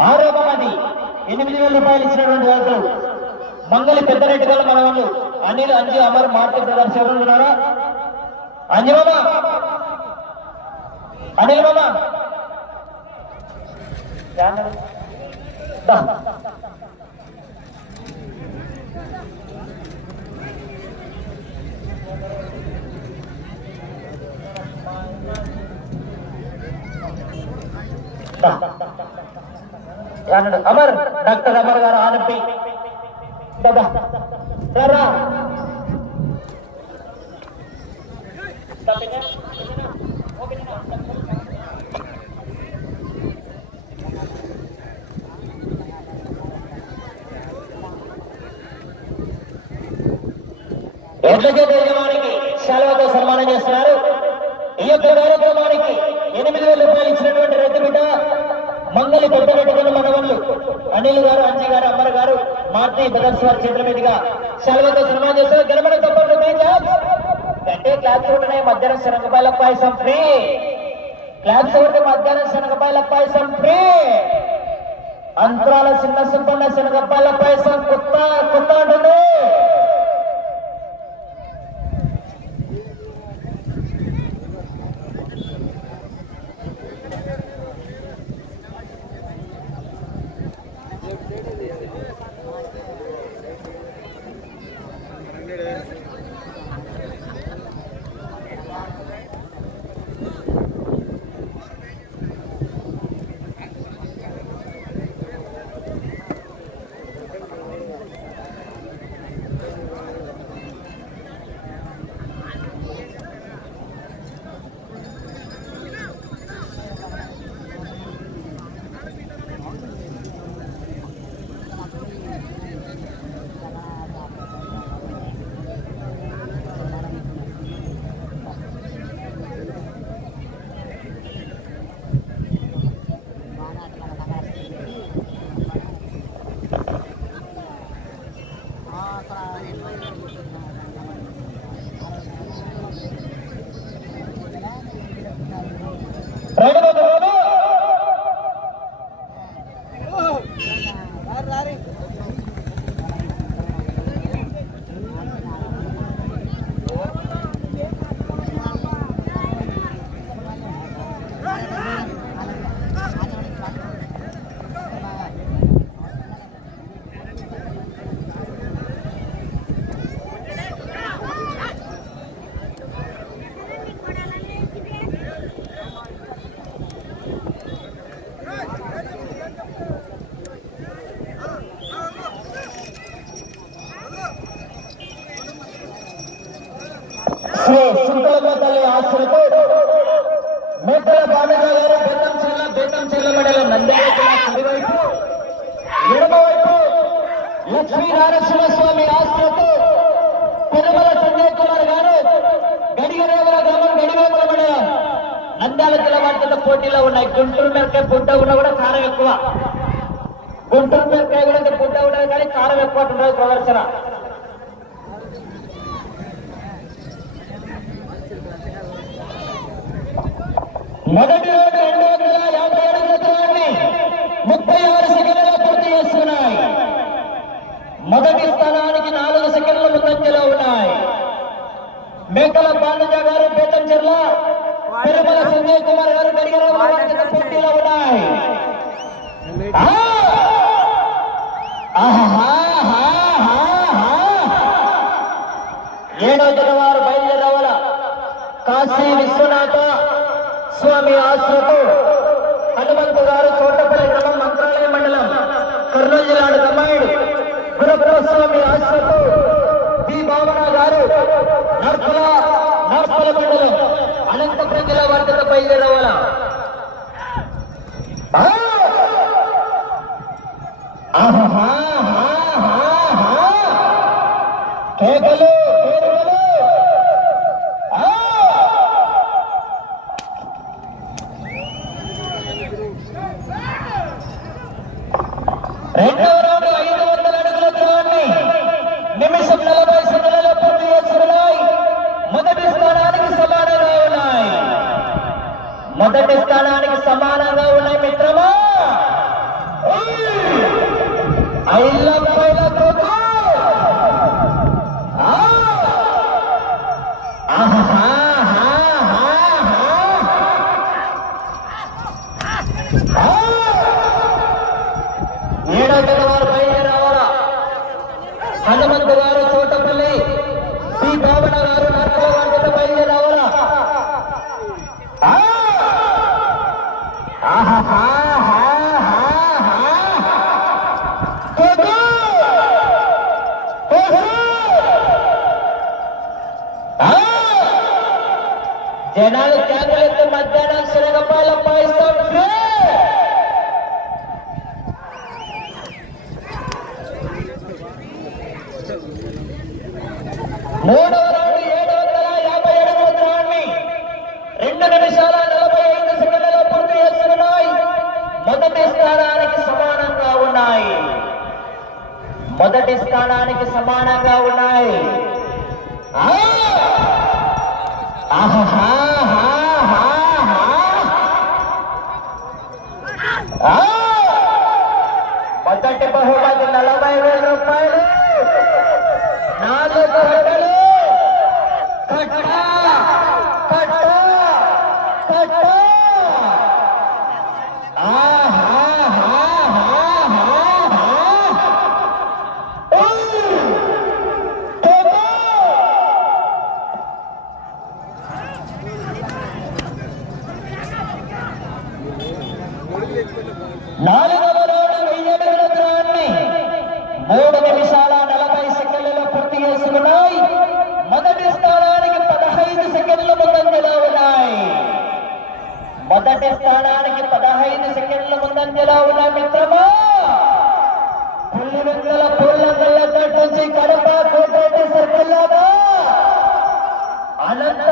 ఆరో మంది ఎనిమిది వేల రూపాయలు ఇచ్చినటువంటి వాళ్ళు మంగళి పెద్దరెడ్డి గల మన వాళ్ళు అనిల్ అంజి అమర్ మార్కెట్ బ్రదర్స్ ఎవరు ఉన్నారా? అంజి మామ. అనిల్ మామ. దా. దా. అమర్ డాక్టర్ అమర్ గారు ఆనపి యజమానికి సెలవుతో సన్మానం చేస్తున్నారు. ఈ యొక్క కార్యక్రమానికి ఎనిమిది వేల రూపాయలు ఇచ్చినటువంటి రెడ్డి బిడ్డ మంగళి పెద్దగట్టుకున్న మనవళ్ళు. అనిల్ గారు అంజీ గారు అమ్మర్ గారు మార్తి బ్రదర్స్ వారి చేతుల మీదుగా శాలువాతో సన్మానం చేస్తారు గెలబడి తప్పట్లు అంటే క్లాస్ ఉంటున్నాయి మధ్యాహ్నం శనగపాయల పాయసం ఫ్రీ. క్లాస్ ఉంటే మధ్యాహ్నం శనగపాయల పాయసం ఫ్రీ. అంతరాల చిన్న సుబ్బన్న శనగపాయల పాయసం కొత్త కొత్త ఉంటుంది మేకల బామిగా గారు బెత్తం చెల్ల బెత్తం చెల్ల మండలం నందివేకుల ఎడమవైపు లక్ష్మీ నారసింహస్వామి ఆశ్రతో తిరుమల సంజయ్ కుమార్ గారు గడిగరేవల గ్రామం గడివేముల మండలం నంద్యాల జిల్లా వాటితో పోటీలో ఉన్నాయి. గుంటూరు మిరకాయ పుట్ట ఉన్నా కూడా కారం ఎక్కువ. గుంటూరు మిరకాయ కూడా పుట్ట ఉన్నది కానీ కారం ఎక్కువ ఉంటుంది ప్రదర్శన. మొదటి రోజు రెండు వందల యాభై అడుగుల దూరాన్ని ముప్పై ఆరు సెకండ్లలో పూర్తి చేస్తున్నాయి. మొదటి స్థానానికి నాలుగు సెకండ్ల ముందంజలో ఉన్నాయి. మేకల పాండజ గారు బేతంచెర్ల తిరుమల సంజయ్ కుమార్ గారు గడిగిన పోటీలో ఉన్నాయి. ఏడో జనవారు బయలుదేరవల. కాశీ విశ్వనాథ స్వామి ఆశ్రతో హనుమంతు గారు చోటపల్లి గ్రామం మంత్రాలయ మండలం కర్నూలు జిల్లా కమాయుడు గురుపుర స్వామి ఆశ్రతో బి భావన గారు నర్పల నర్పల మండలం అనంతపురం జిల్లా వార్తలపై బయలుదేరవాల రెండవ రౌండ్ ఐదు వందల అడుగుల చూడండి నిమిషం నలభై సెకండ్లలో పూర్తి చేసుకున్నాయి మొదటి స్థానానికి సమానంగా ఉన్నాయి. మొదటి స్థానానికి సమానంగా ఉన్నాయి మిత్రమా. ఐ లవ్ లక్షల నలభై ఐదు సెకండ్లలో పూర్తి చేస్తున్నాయి మొదటి స్థానానికి సమానంగా ఉన్నాయి. మొదటి స్థానానికి సమానంగా ఉన్నాయి మొదటి బహుమతి నలభై వేల రూపాయలు. నాలుగు గంటలు அழகா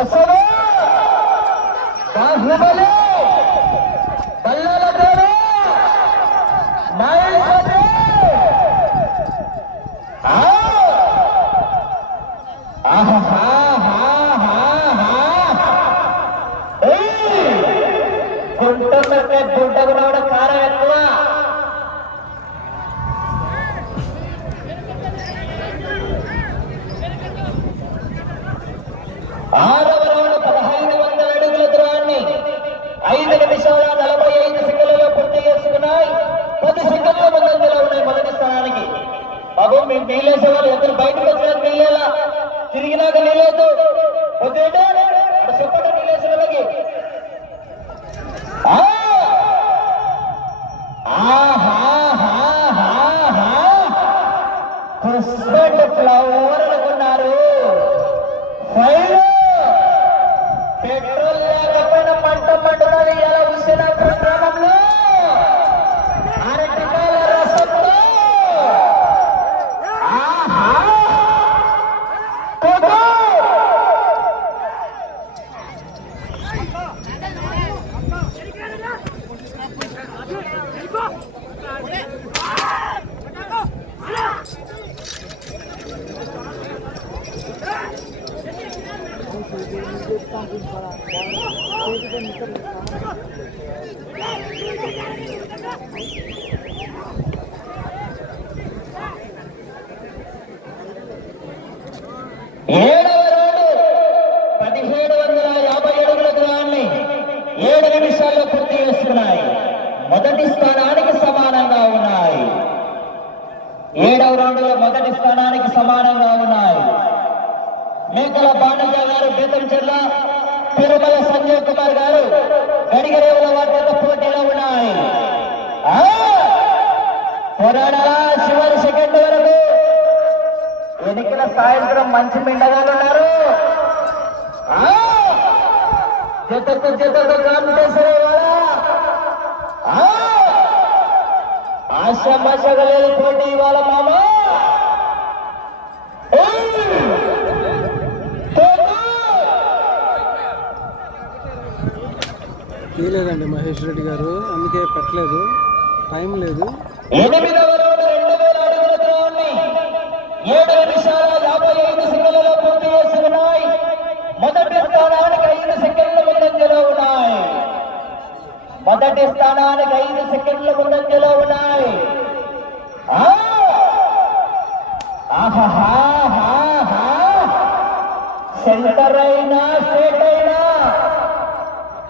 అసలు! ఐదు నిమిషాల నలభై ఐదు సెకండ్లలో పూర్తి చేసుకున్నాయి. పది సెకండ్ల ముందంజలో ఉన్నాయి మొదటి స్థానానికి. బాబు మేము నీళ్ళేసేవాళ్ళు ఎదురు బయటకు వచ్చినా నీళ్ళేలా. తిరిగినాక నీళ్ళేదు వద్దు స్థానానికి ఉన్నాయి మేకల బాణజ గారు బేతం జిల్లా తిరుమల సంజయ్ కుమార్ గారు గడిగరేవుల వార్తతో పోటీలో ఉన్నాయి. ఆ! చివరి సెకండ్ వరకు ఎన్నికల సాయంత్రం మంచి మిండగాలు ఉన్నారు. ఆ! జతకు జతకు కాంపిటీషన్ ఆశ మశగలేదు పోటీ ఇవాళ మామా? తీయలేదండి మహేష్ రెడ్డి గారు. అందుకే పెట్టలేదు. టైం లేదు. రెండు వేల ఏడు సెకండ్లలో పూర్తి మొదటి స్థానానికి ఐదు సెకండ్ల ముందంజలో ఉన్నాయి. మొదటి స్థానానికి ఐదు సెకండ్ల ముందంజలో ఉన్నాయి.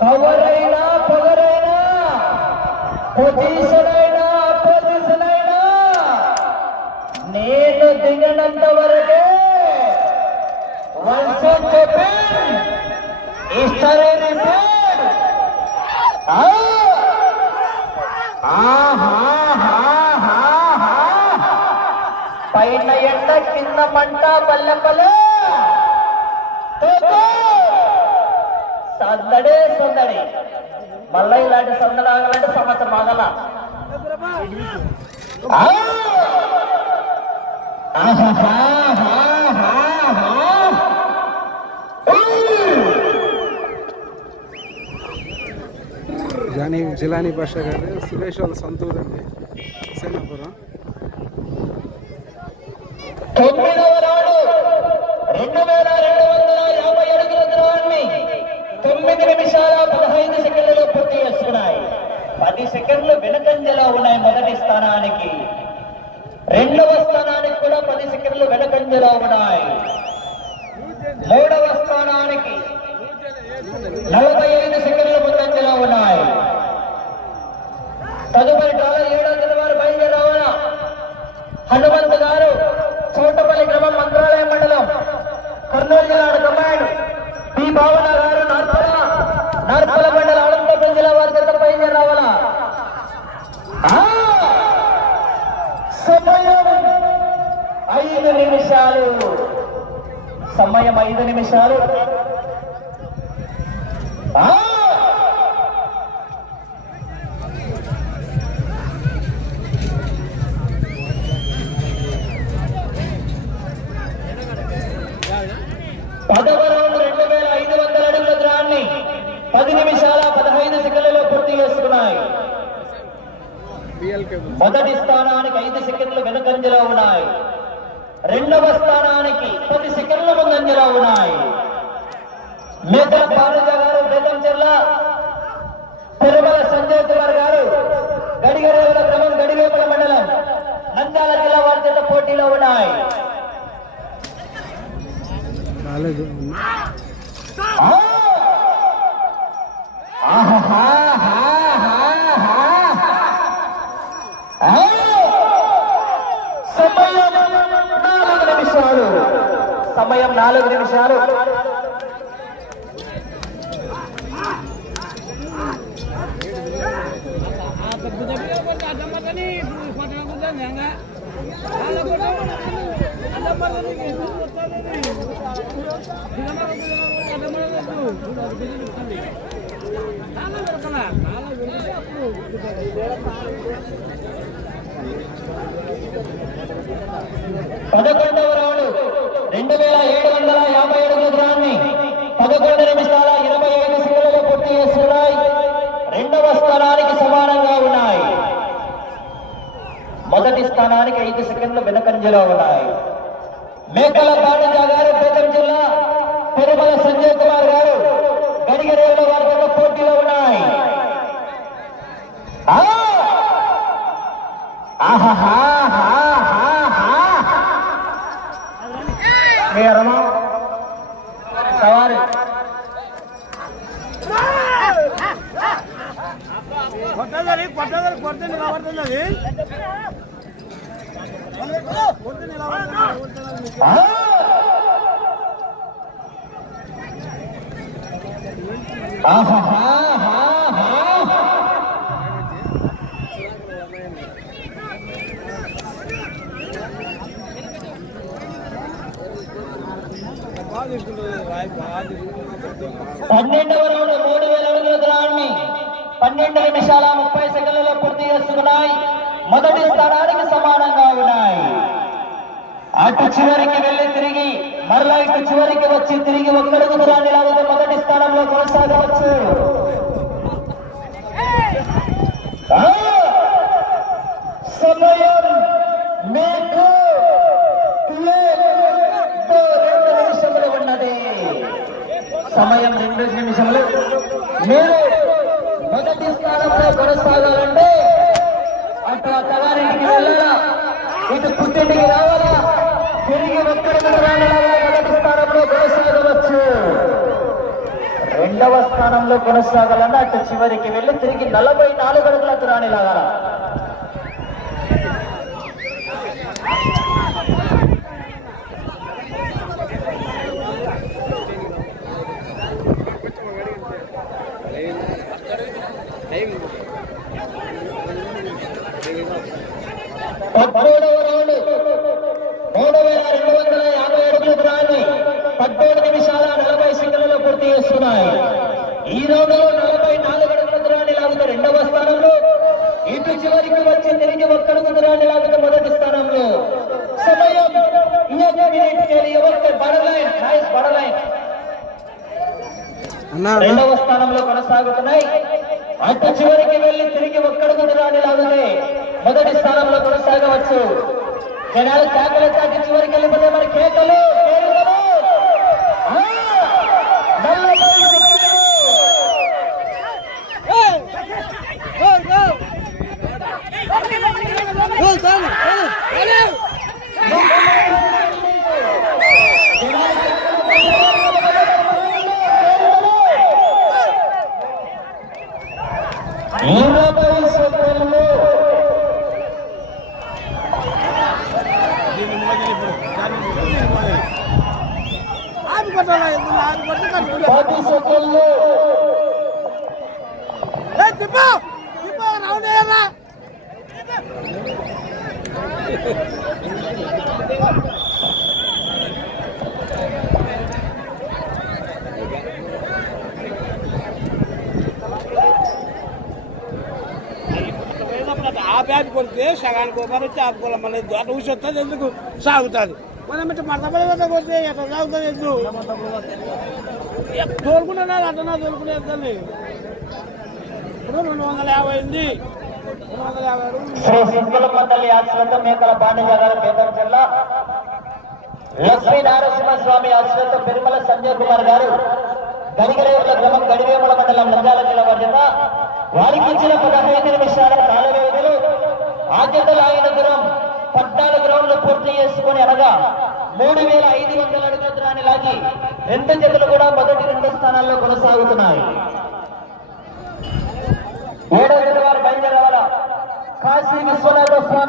ఎవరైనా పొగరైనా పొజిషనైనా అయినా నేను దిగినంత వరకే వంశం చెప్పి ఇస్తారని పైన ఎండ కింద మంట పల్లెపలే సందడే సందడి. మళ్ళా ఇలాంటి సందడి ఆగాలంటే సంవత్సరం ఆగల! జానీ జిలానీ పాషా గారు సురేష్ వాళ్ళ సొంత ఊరండి సేనాపురం. తొమ్మిదవ నాడు రెండు వేల రెండు వందల యాభై అడుగుల దూరాన్ని తొమ్మిది నిమిషాల పదహైదు సెకండ్లలో పూర్తి చేస్తున్నాయి. పది సెకండ్లు వెనుకంజలో ఉన్నాయి మొదటి స్థానానికి. రెండవ స్థానానికి కూడా పది సెకండ్లు వెనుకంజలో ఉన్నాయి. మూడవ స్థానానికి నలభై ఐదు సెకండ్లు ముందంజలో ఉన్నాయి. తదుపరి డ్రాలో ఏడో వారు బయలుదేరావాలా హనుమంత్ సమయం ఐదు నిమిషాలు! పదవ రౌండ్ రెండు వేల ఐదు వందల అడుగుల దూరాన్ని పది నిమిషాల పదహైదు సెకండ్లలో పూర్తి మొదటి స్థానానికి ఐదు సెకండ్లు వెనుకంజలో ఉన్నాయి. రెండవ స్థానానికి పది సెకండ్ల ముందంజలో ఉన్నాయి. మేకల పాలజ గారు బేతంచెర్ల తిరుమల సంజయ్ కుమార్ గారు గడిగరేవుల క్రమం గడివేపుల మండలం నంద్యాల జిల్లా వారి చేత పోటీలో ఉన్నాయి. రాలేదు సమయం నాలుగు నిమిషాలు. పదకొండవ రెండు వేల ఏడు వందల యాభై అడుగుల దూరాన్ని పదకొండు నిమిషాల ఇరవై ఐదు సెకండ్లలో పూర్తి చేస్తున్నాయి రెండవ స్థానానికి సమానంగా ఉన్నాయి. మొదటి స్థానానికి ఐదు సెకండ్లు వెనకంజలో ఉన్నాయి. మేకల బాణజ గారు బేతం జిల్లా పెరుమల సంజయ్ కుమార్ పన్నెండవ రౌండ్ మూడు వేల అడుగుల దూరాన్ని పన్నెండు నిమిషాల ముప్పై సెకండ్లలో పూర్తి చేసుకున్నాయి. మొదటి స్థానానికి సమానంగా ఉన్నాయి. అటు చివరికి వెళ్ళి తిరిగి మరలా ఇటు చివరికి వచ్చి తిరిగి ఒక్కడుగు దూరాన్ని లాగితే మొదటి స్థానంలో కొనసాగవచ్చు. ఇటు రావాలా? తిరిగి ఒక్కడికి మొదటి స్థానంలో కొనసాగవచ్చు. రెండవ స్థానంలో కొనసాగాలన్నా అటు చివరికి వెళ్ళి తిరిగి నలభై నాలుగు అడుగుల దూరాన్ని లాగాల పదమూడవ రౌండ్ మూడు వేల రెండు వందల యాభై అడుగుల దూరాన్ని పద్దెనిమిది నిమిషాల నలభై సెకండ్లలో పూర్తి చేస్తున్నాయి ఈ రౌండ్లో నలభై నాలుగు అడుగుల దూరాన్ని లాగితే రెండవ స్థానంలో ఇటు చివరికి వచ్చి తిరిగి ఒక్కడుగు దూరాన్ని లాగితే మొదటి స్థానంలో సమయం ఒక మినిట్ కేలి ఎవరికి బడలైన్ నైస్ బడలైన్ అన్నా అన్నా రెండవ స్థానంలో కొనసాగుతున్నాయి. అటు చివరికి వెళ్ళి తిరిగి ఒక్కడుగు దూరాన్ని లాగితే మొదటి స్థానంలో కొనసాగవచ్చు. జనాలు కేకలు తాకి చివరికి వెళ్ళిపోతే మరి కేకలు కేకలు! ఆ! నలభై సెకండ్లు! ఇరవై సెకండ్లు ఆపి కొట్టాలా ఎందుకు ఆపి కొట్టి కట్టుకుంటా పది సెకండ్లు ఏ తిప్ప! తిప్ప రౌండ్ వేయరా ఆ బ్యాట్ కొడితే సగానికి ఒకరు వచ్చి ఆపుకోవాలి మళ్ళీ అటు ఊసి వస్తుంది ఎందుకు సాగుతుంది? మనం ఇట్లా మడతపడి వద్ద కొడితే ఎట్లా సాగుతుంది అట్లా తోలుకునే తల్లి? ఇప్పుడు రెండు వందల యాభై ఉంది. రెండు వందల యాభై శ్రీ సింగులమ్మ తల్లి ఆశ్రమం మేకల జిల్లా. లక్ష్మీ పెరుమల సంజయ్ కుమార్ గారు. గడిగరేవుల గ్రామం గడివేముల మండలం నంద్యాల జిల్లా వర్జన వారికి ఇచ్చిన పదహైదు నిమిషాల కాల వ్యవధిలో ఆద్యత లాగిన దూరం పద్నాలుగు రౌండ్లు పూర్తి చేసుకుని అనగా మూడు వేల ఐదు వందల అడుగుల రాని లాగి రెండు జతలు కూడా మొదటి రెండు స్థానాల్లో కొనసాగుతున్నాయి. ఏడో జత వారు బయలుదేరవాల కాశీ విశ్వనాథ స్వామి